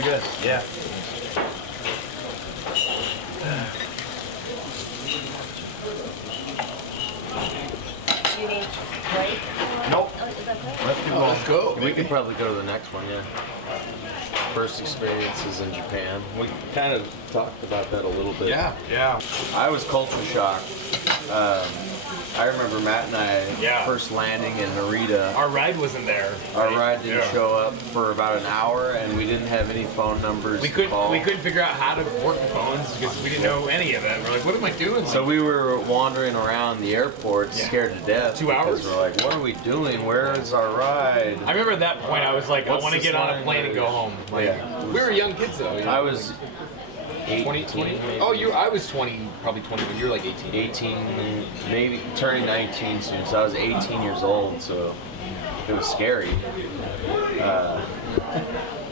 very good. Yeah. Do you need plate? Nope. Oh, is that plate? Let's keep Oh, let's go. We could probably go to the next one, yeah. First experiences in Japan. We kind of talked about that a little bit. Yeah. Yeah. I was culture shocked. I remember Matt and I first landing in Narita. Our ride wasn't there. Our right? ride didn't show up for about an hour, and we didn't have any phone numbers. We to couldn't. call. We couldn't figure out how to work the phones because we didn't know any of it. We're like, what am I doing? So we were wandering around the airport, scared to death. 2 because hours? We're like, what are we doing? Where is our ride? I remember at that point I was like, What's I want to this get on a line plane and go home. Like, Yeah. we were young kids though. You know? I was 20. Oh, I was 20, probably 20, but you were like 18. 18, maybe turning 19 soon. So I was 18 years old. So it was scary.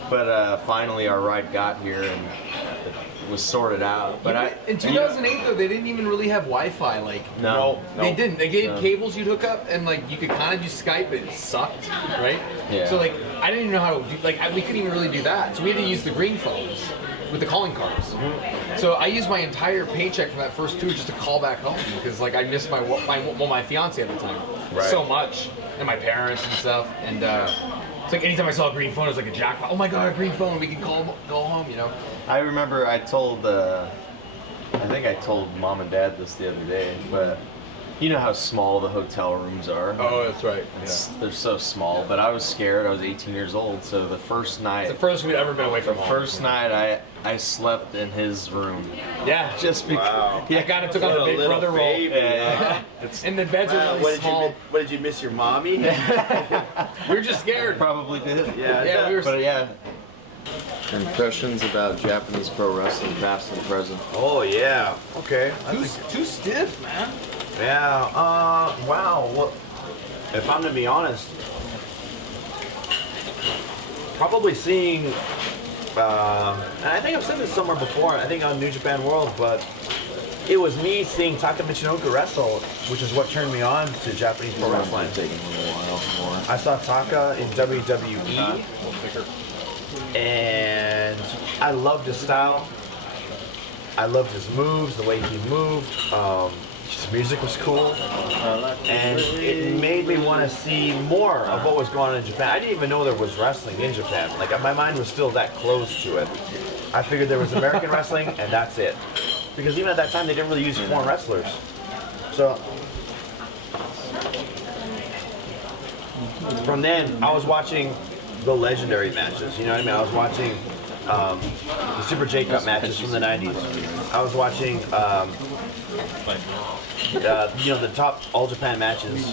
But finally our ride got here and it was sorted out. But In 2008 though, they didn't even really have Wi-Fi. Like No. they didn't. They gave No. cables you'd hook up, and like you could kind of do Skype, but it sucked, right? Yeah. So like I didn't even know how to do. Like we couldn't even really do that. So we had to use the green phones with the calling cards. So I used my entire paycheck from that first tour just to call back home because like I missed my fiance at the time so much, and my parents and stuff. And it's like anytime I saw a green phone, it was like a jackpot. Oh my god, a green phone! We can go home, you know. I remember I told, I think I told mom and dad this the other day, but you know how small the hotel rooms are. Oh, that's right. They're so small, but I was scared. I was 18 years old, so the first night, It's the first we'd ever been away from home. first night I slept in his room. Yeah. Just because. Wow. I kind of took on the big brother role. Yeah. And the beds are really small. What did you miss your mommy? We were just scared. Probably did. Yeah, we were. But yeah. Impressions about Japanese pro wrestling, past and present. Oh yeah. Okay. Too stiff, man. Yeah. Wow. Well, if I'm to be honest, probably seeing. And I think I've said this somewhere before. I think on New Japan World, but it was me seeing Taka Michinoku wrestle, which is what turned me on to Japanese pro wrestling. Taking a little while more. I saw Taka in WWE, and I loved his style. I loved his moves, the way he moved. His music was cool, and it made me want to see more of what was going on in Japan. I didn't even know there was wrestling in Japan. Like my mind was still that close to it. I figured there was American wrestling, and that's it. Because even at that time, they didn't really use foreign wrestlers. So from then, I was watching the legendary matches. You know what I mean? I was watching the Super J Cup matches from the 90s. I was watching, you know, the top All Japan matches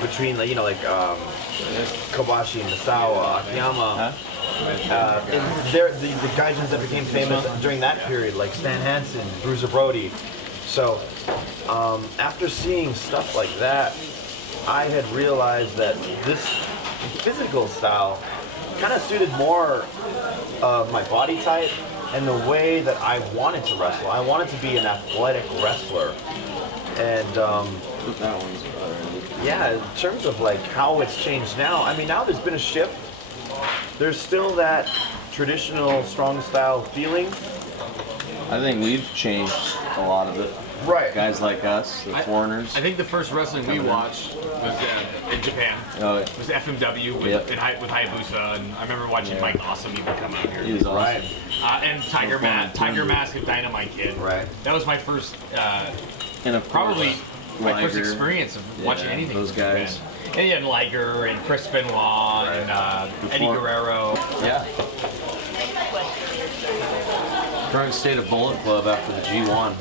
between, you know, like Kobashi, Misawa, Akiyama. And the gaijins that became famous during that period, like Stan Hansen, Bruiser Brody. So after seeing stuff like that, I had realized that this physical style kind of suited more of my body type and the way that I wanted to wrestle. I wanted to be an athletic wrestler. And That one's better. yeah, in terms of like how it's changed now, I mean, now there's been a shift. There's still that traditional strong style feeling. I think we've changed a lot of it. Right. Guys like us, the foreigners. I think the first wrestling we watched was in Japan. Oh, It was FMW with, Yep. with Hayabusa, and I remember watching Mike Awesome even come out here. he was awesome. Right. And Tiger Mask and Dynamite Kid. Right. That was my first, And of probably course, my first Liger. experience of watching Yeah, anything. those from Japan. guys. And you had Liger and Chris Benoit and Eddie Before- Guerrero. Yeah. Current state of Bullet Club after the G1.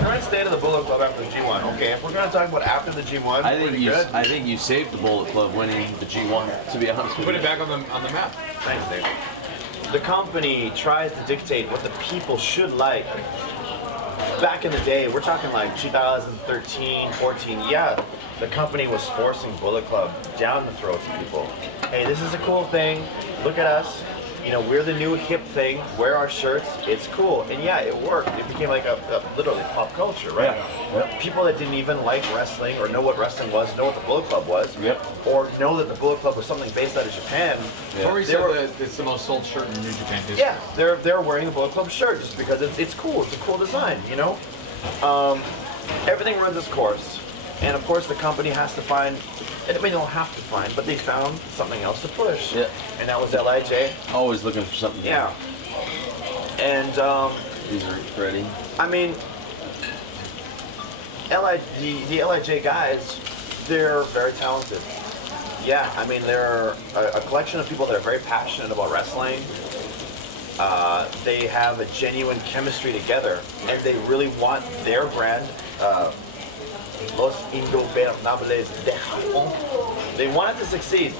Current state of the Bullet Club after the G1. Okay, if we're going to talk about after the G1, I think pretty you. good. I think you saved the Bullet Club winning the G1. To be honest with Put you. it back on the map. Thanks, Dave. The company tries to dictate what the people should like. Back in the day, we're talking like 2013, 14, yeah, the company was forcing Bullet Club down the throats of people. Hey, this is a cool thing. Look at us. we're the new hip thing. Wear our shirts. It's cool. And yeah, it worked. It became like a literally pop culture, right? Yep. People that didn't even like wrestling or know what wrestling was, know what the Bullet Club was, or know that the Bullet Club was something based out of Japan. Tori said that it's the most sold shirt in New Japan history. Yeah, they're wearing the Bullet Club shirt just because it's cool. It's a cool design, Everything runs its course, and of course the company has to find. I mean, they don't have to find, but they found something else to push. Yeah. And that was LIJ. Always looking for something. Yeah. And These are ready. I mean, the LIJ guys, they're very talented. Yeah, I mean, they're a collection of people that are very passionate about wrestling. They have a genuine chemistry together, and they really want their brand, Los Ingobernables de Japón. They want it to succeed,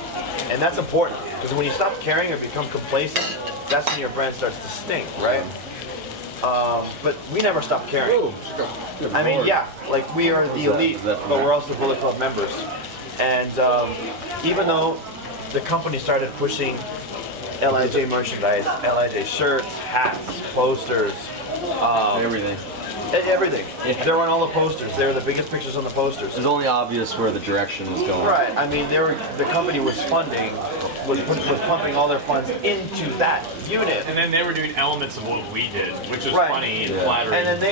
and that's important, because when you stop caring or become complacent, that's when your brand starts to stink, right? But we never stop caring. I mean, yeah, like we are the elite, but we're also Bullet Club members. And even though the company started pushing LIJ merchandise, LIJ shirts, hats, posters, Everything. everything. They're on all the posters. They're the biggest pictures on the posters. It's only obvious where the direction is going. Right. I mean, the company was pumping all their funds into that unit. And then they were doing elements of what we did, which was Right. funny and Yeah. flattering. And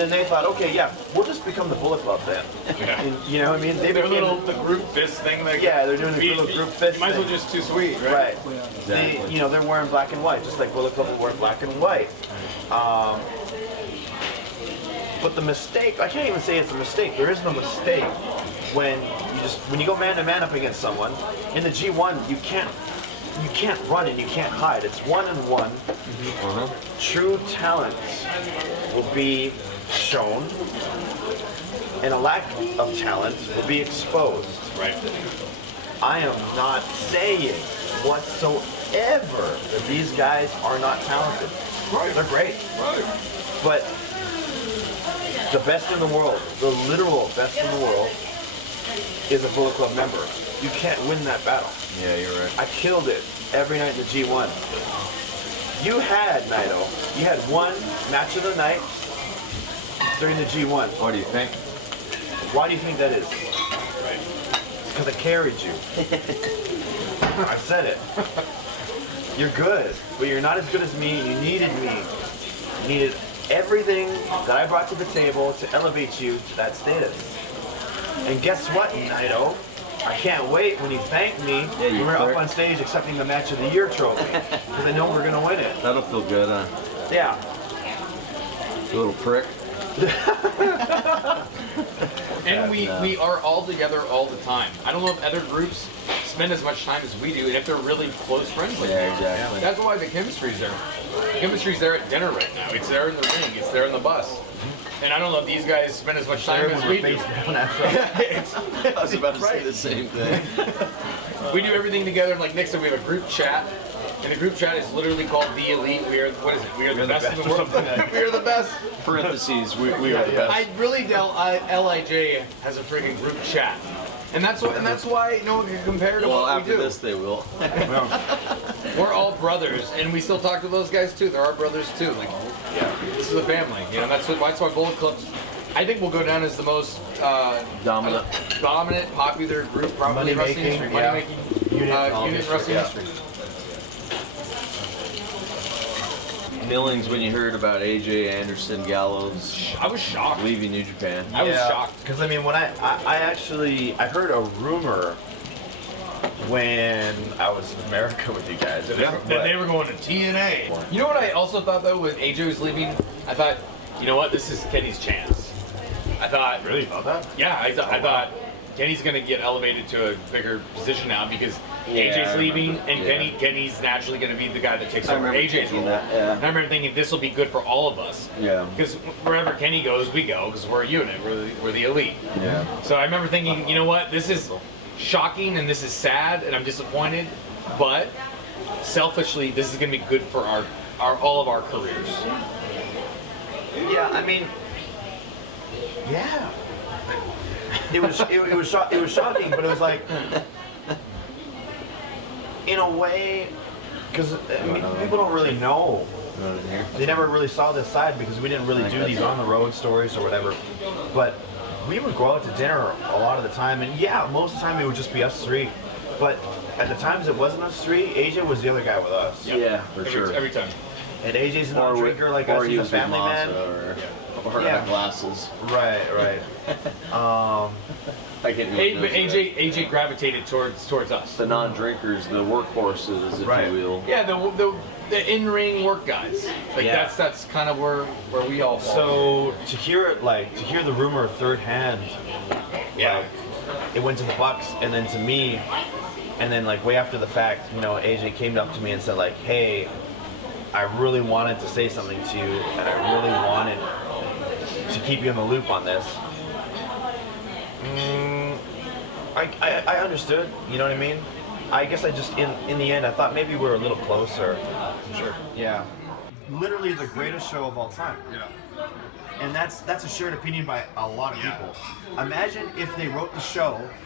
then they thought, okay, yeah, we'll just become the Bullet Club then. Yeah. And, you know what I mean? They Their became the group fist thing. Like, Yeah, they're doing the little group fist You might as well thing. just too sweet, right? right. Exactly. They're wearing black and white, just like Bullet Club is wearing black and white. But the mistake, I can't even say it's a mistake. There is no mistake when you go man to man up against someone. In the G1, you can't run and you can't hide. It's 1-on-1. True talent will be shown, and a lack of talent will be exposed. Right. I am not saying whatsoever that these guys are not talented. Right. They're great. Right. But the best in the world, the literal best in the world, is a Bullet Club member. You can't win that battle. Yeah, you're right. I killed it every night in the G1. You had, Naito, you had one match of the night during the G1. What do you think? Why do you think that is? Because I carried you. I said it. You're good, but you're not as good as me. You needed me. You needed everything that I brought to the table to elevate you to that status. And guess what, Naito? I can't wait when you thank me when we're up on stage accepting the Match of the Year trophy. Because I know we're going to win it. That'll feel good, huh? Yeah. A little prick. And we are all together all the time. I don't know if other groups spend as much time as we do, and if they're really close friends like Yeah, that. exactly. That's why the chemistry's there. The chemistry's there at dinner right now. It's there in the ring. It's there in the bus. And I don't know if these guys spend as much time as we do. I was about to say the same thing. We do everything together. Like Nick said, we have a group chat. And the group chat is literally called The Elite. We are, what is it? We are the best in the world. We are the best. Parentheses, we are the best. I really doubt LIJ has a freaking group chat. And that's why no one can compare to Well, what we after do. this, they will. We're all brothers, and we still talk to those guys too. They're our brothers too. Like, yeah, this is a family. You know, that's why Bullet Club's, I think, will go down as the most Dominant. popular group probably in wrestling Money-making, history. yeah. Money-making Unit in unit in wrestling yeah. history. Feelings when you heard about AJ Anderson Gallows I was shocked. leaving New Japan. I was shocked. Because I mean, when I heard a rumor when I was in America with you guys. That they were going to TNA. You know what I also thought though when AJ was leaving? I thought, you know what, this is Kenny's chance. I thought, Really thought that? yeah, I thought Kenny's gonna get elevated to a bigger position now because Yeah, AJ's I leaving remember. and Yeah. Kenny's naturally gonna be the guy that takes I over remember AJ's thinking role. that, yeah. And I remember thinking this will be good for all of us. Yeah. Because wherever Kenny goes, we go because we're a unit. We're the elite. Yeah. So I remember thinking, you know what, this is shocking and this is sad and I'm disappointed, but selfishly, this is gonna be good for our all of our careers. Yeah, I mean, yeah. It was shocking, but it was like, in a way, because people don't really know. They never really saw this side because we didn't really do these on the road stories or whatever. But we would go out to dinner a lot of the time, and yeah, most of the time it would just be us three. But at the times it wasn't us three, AJ was the other guy with us. Yeah, for sure. Every time. And AJ's a non-drinker like us, he he's a was with family man. Or Yeah. had glasses. Right. I get But AJ gravitated towards us. the non-drinkers, the workhorses, if Right. you will. Yeah, the in-ring work guys. Like Yeah. that's kind of where we all fall. So to hear the rumor third hand, like, it went to the Bucks and then to me, and then like way after the fact, you know, AJ came up to me and said like, "Hey, I really wanted to say something to you, and I really wanted to keep you in the loop on this." I understood, you know what I mean? I guess I just, in the end, I thought maybe we were a little closer. Sure. Yeah. Literally the greatest show of all time. Yeah. And that's a shared opinion by a lot of people. Imagine if they wrote the show